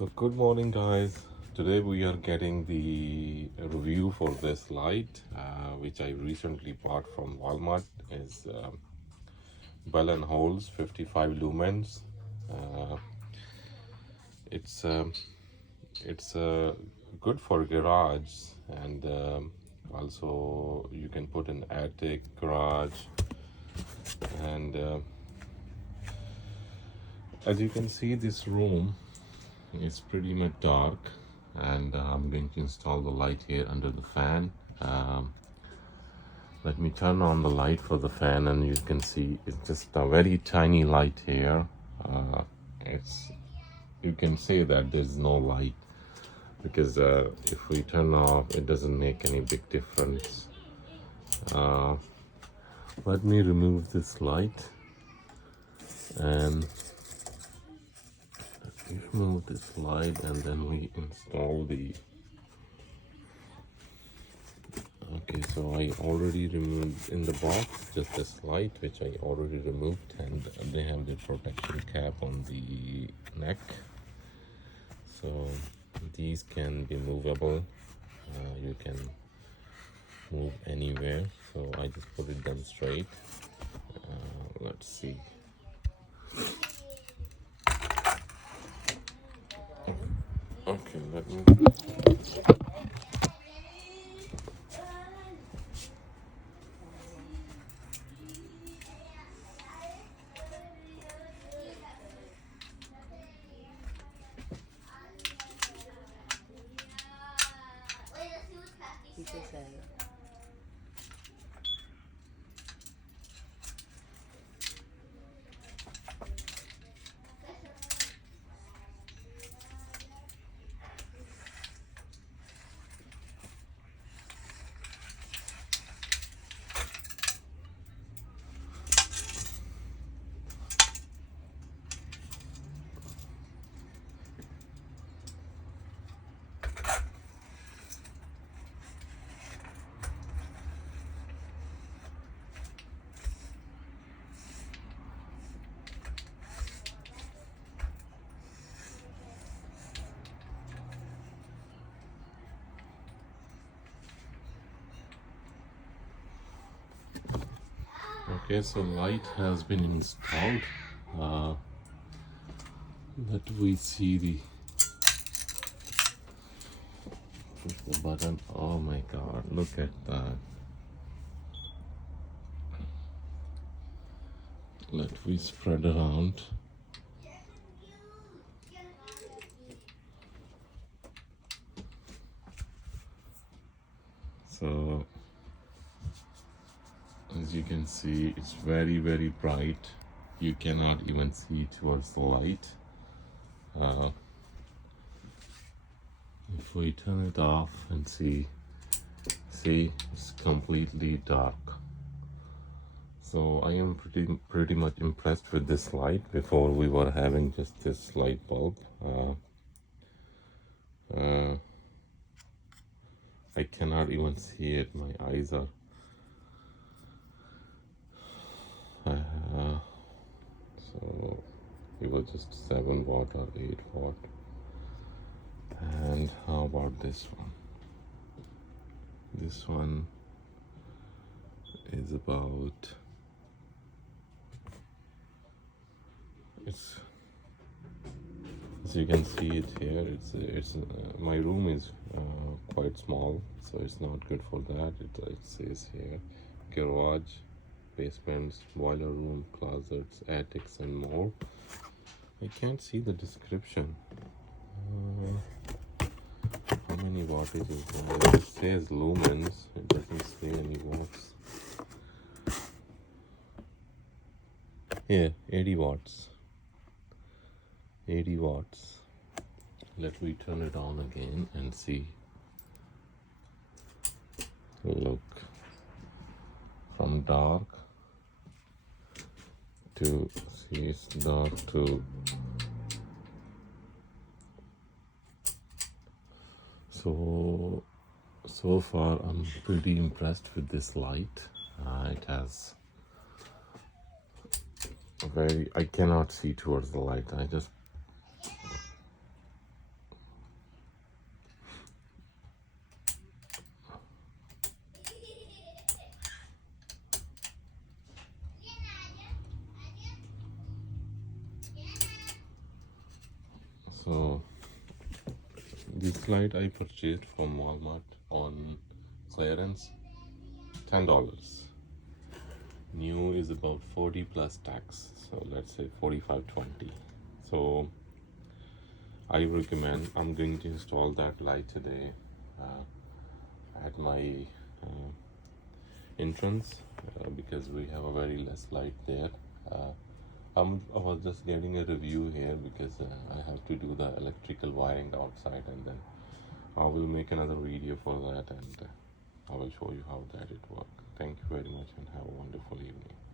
So good morning guys. Today we are getting the review for this light which I recently bought from Walmart. Is Bell Howell's 55 lumens. Uh, it's um, it's good for garage, and also you can put in attic, garage, and as you can see, this room is pretty much dark, and I'm going to install the light here under the fan. Let me turn on the light for the fan, and you can see it's just a very tiny light here. It's You can say that there's no light because if we turn off, it doesn't make any big difference. Let me remove this light, and we remove this light, and then we install the. Okay, so I already removed in the box just this light, which I already removed, and they have the protection cap on the neck, so these can be movable. You can move anywhere, so I just put it down straight. Let's see. Okay, let me. Okay, so light has been installed. Let we see the push the button. Oh my god, look at that. Let we spread around. So as you can see, it's very bright. You cannot even see towards the light. If we turn it off and see it's completely dark. So I am pretty much impressed with this light. Before we were having just this light bulb. I cannot even see it. My eyes are. So it was just 7 watt or 8 watt. And how about this one? This one is about. It's, as you can see it here. It's my room is quite small, so it's not good for that. It says here, garage, basements, boiler room, closets, attics, and more. I can't see the description. How many wattage is that? It says lumens. It doesn't say any watts. Yeah, 80 watts. 80 watts. Let me turn it on again and see. Look, from dark to see, it's dark to. So far I'm pretty impressed with this light. It has I cannot see towards the light. I just So this light I purchased from Walmart on clearance, $10. New is about 40 plus tax, so let's say 45.20. So I recommend, I'm going to install that light today at my entrance because we have a very less light there. I was just getting a review here because I have to do the electrical wiring outside, and then I will make another video for that, and I will show you how that it works. Thank you very much and have a wonderful evening.